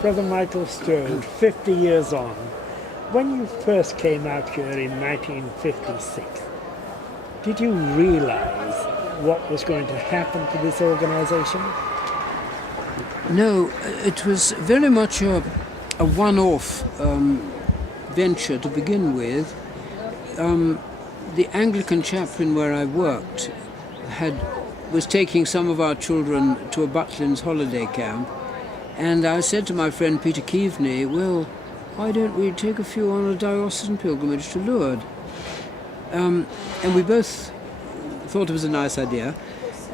Brother Michael Strode, 50 years on, when you first came out here in 1956, did you realize what was going to happen to this organization? No, it was very much a one-off venture to begin with. The Anglican chaplain where I worked was taking some of our children to a Butlins holiday camp, and I said to my friend Peter Keaveney, well, why don't we take a few on a diocesan pilgrimage to Lourdes? And we both thought it was a nice idea,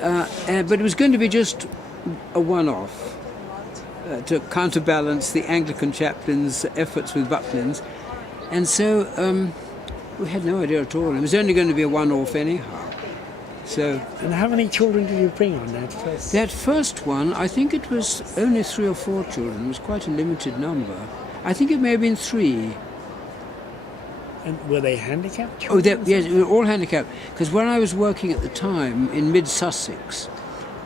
but it was going to be just a one-off to counterbalance the Anglican chaplain's efforts with Butlins. And so we had no idea at all. It was only going to be a one-off anyhow. So, and how many children did you bring on that first? That first one, I think it was only 3 or 4 children. It was quite a limited number. I think it may have been 3. And were they handicapped children? Oh, yes, they were all handicapped. Because where I was working at the time, in mid-Sussex,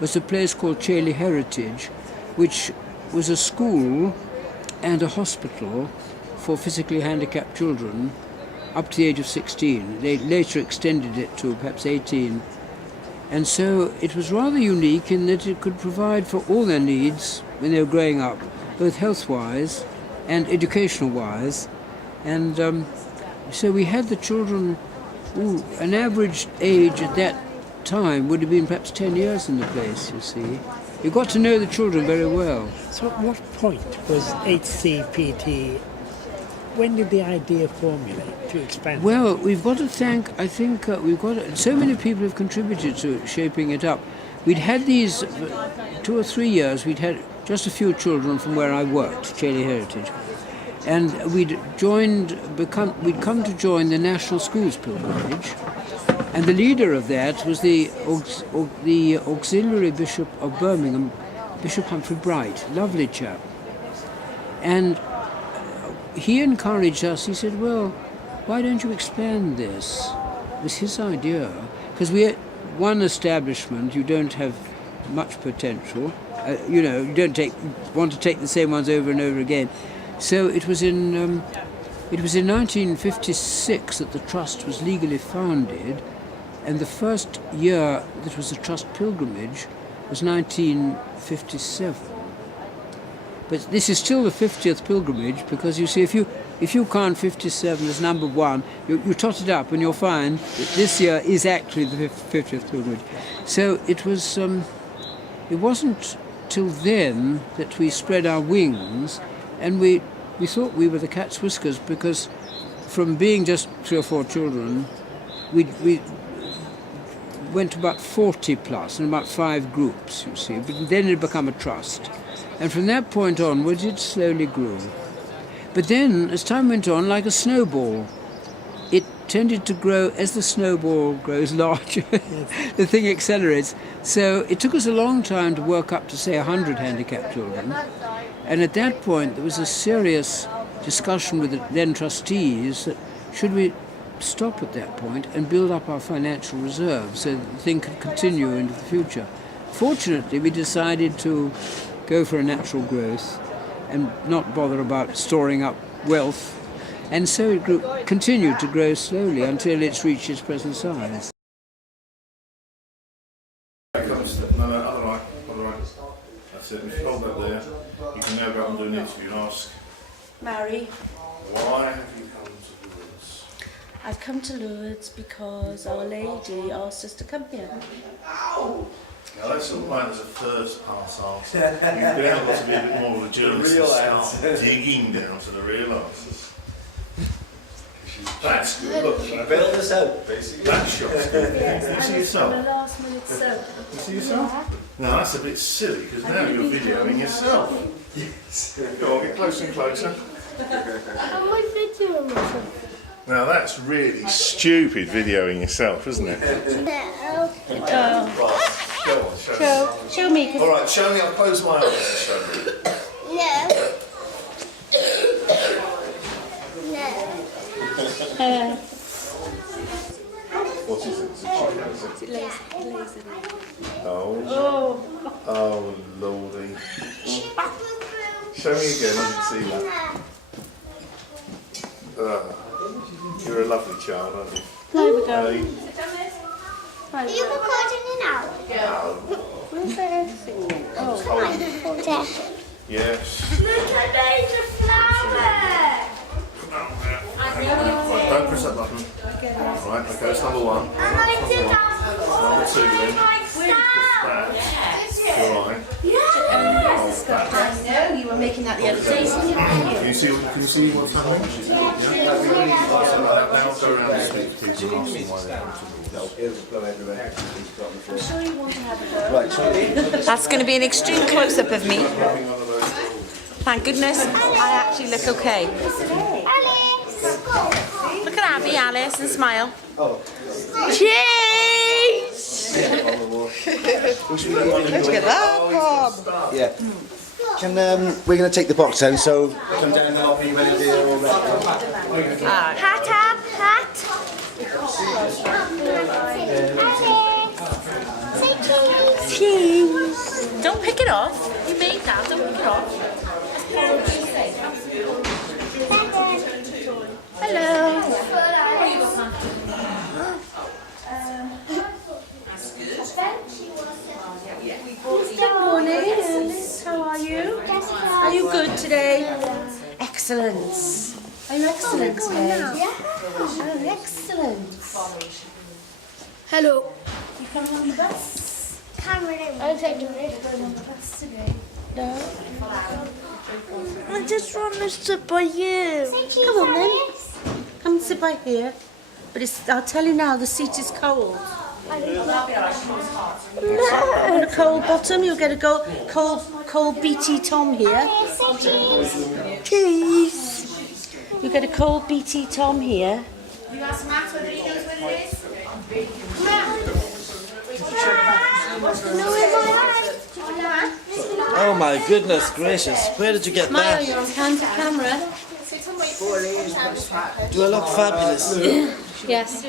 was a place called Chailey Heritage, which was a school and a hospital for physically handicapped children up to the age of 16. They later extended it to perhaps 18. And so it was rather unique in that it could provide for all their needs when they were growing up, both health-wise and educational-wise. And so we had the children, an average age at that time would have been perhaps 10 years in the place, you see. You got to know the children very well. So at what point was HCPT, when did the idea formulate to expand? Well, we've got to thank, I think, so many people have contributed to shaping it up. We'd had these 2 or 3 years, we'd had just a few children from where I worked, Chailey Heritage. And we'd come to join the National Schools Pilgramage. And the leader of that was the Auxiliary Bishop of Birmingham, Bishop Humphrey Bright, lovely chap. And he encouraged us, he said, well, why don't you expand this? It was his idea. Because we're one establishment, you don't have much potential. You don't want to take the same ones over and over again. So it was in 1956 that the trust was legally founded, and the first year that was a trust pilgrimage was 1957. But this is still the 50th pilgrimage, because you see, if you count 57 as number 1, you tot it up and you'll find that this year is actually the 50th pilgrimage. So it wasn't till then that we spread our wings, and we thought we were the cat's whiskers, because from being just 3 or 4 children, we went to about 40 plus and about 5 groups, you see. But then it became a trust. And from that point onwards, it slowly grew. But then, as time went on, like a snowball, it tended to grow. As the snowball grows larger, the thing accelerates. So it took us a long time to work up to, say, 100 handicapped children. And at that point, there was a serious discussion with the then trustees that should we stop at that point and build up our financial reserves so that the thing could continue into the future. Fortunately, we decided to go for a natural growth and not bother about storing up wealth. And so it continued to grow slowly until it's reached its present size. No, other right. That's it. If you hold that there, you can now go and do an interview and ask, Mary, why have you come to Lourdes? I've come to Lourdes because Our Lady asked us to come here. Now that's all right as a first pass answer. You've been able to be a bit more luxurious and start digging down to the real answers. That's good. Look, she bailed us out, basically. That shot's good. Yes, You see and it's on yourself? the last minute sew. You see yourself? No, that's a bit silly, because now you're videoing yourself. Yes. Go on, get closer and closer. Am I videoing myself? Now that's really stupid videoing yourself, isn't it? No. Go on, Show me. Alright, show me, I'll close my eyes and show me. No. What is it? Is it chicken? Is it? Laser. Oh, lordy. Show me again, I didn't see that. You're a lovely child, aren't you? There we go. Are you recording it now? Where's the editing? Yes. Look at the flower. Don't press that button. Right, okay, that's number one. I like to Number two then. Right. I know, you were making that the other day. Can you see what's happening? Yeah. Now go around and speak to kids and ask them why they're That's going to be an extreme close-up of me. Thank goodness I actually look okay. Look at Abby, Alice, and smile. Cheese! Where'd you get that from? Yeah. Can we're going to take the box then, so come down and help me when I do all that. Hat up, hat. Say cheese. Don't pick it off. You made that, don't pick it off. Hello. Good morning, Alice. How are you? Are you good today? Excellent. Are you excellent today? Oh, excellent. Hello. You coming on the bus? I'll take the Going on the bus today? No? I just want to sit by you. Come on then. Come and sit by here. But I'll tell you now, the seat is cold. No. On a cold bottom, you'll get a cold BT Tom here. Say cheese. Cheese. You get a cold BT Tom here. You ask Matt whether he knows what it is? Oh my goodness gracious, where did you get Smile, that? you're on candid camera. Do I look fabulous? Yes.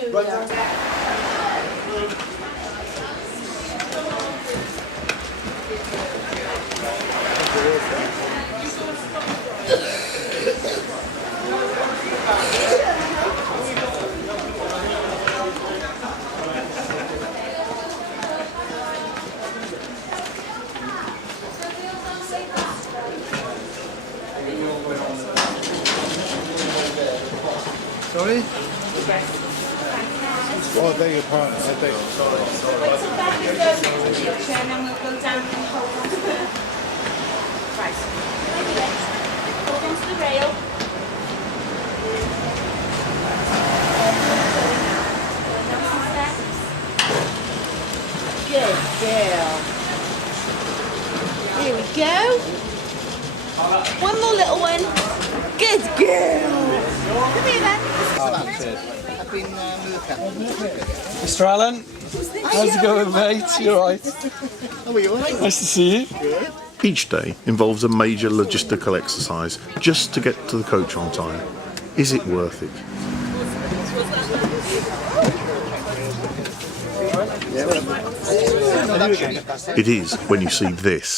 Sorry? Oh, I beg your pardon. I beg Hold on to the rail. Good girl. Here we go. One more little one. Good girl. Come here then. Mr. Allen, how's it going, mate? You alright? Oh, are you alright? Nice to see you. Each day involves a major logistical exercise just to get to the coach on time. Is it worth it? It is when you see this.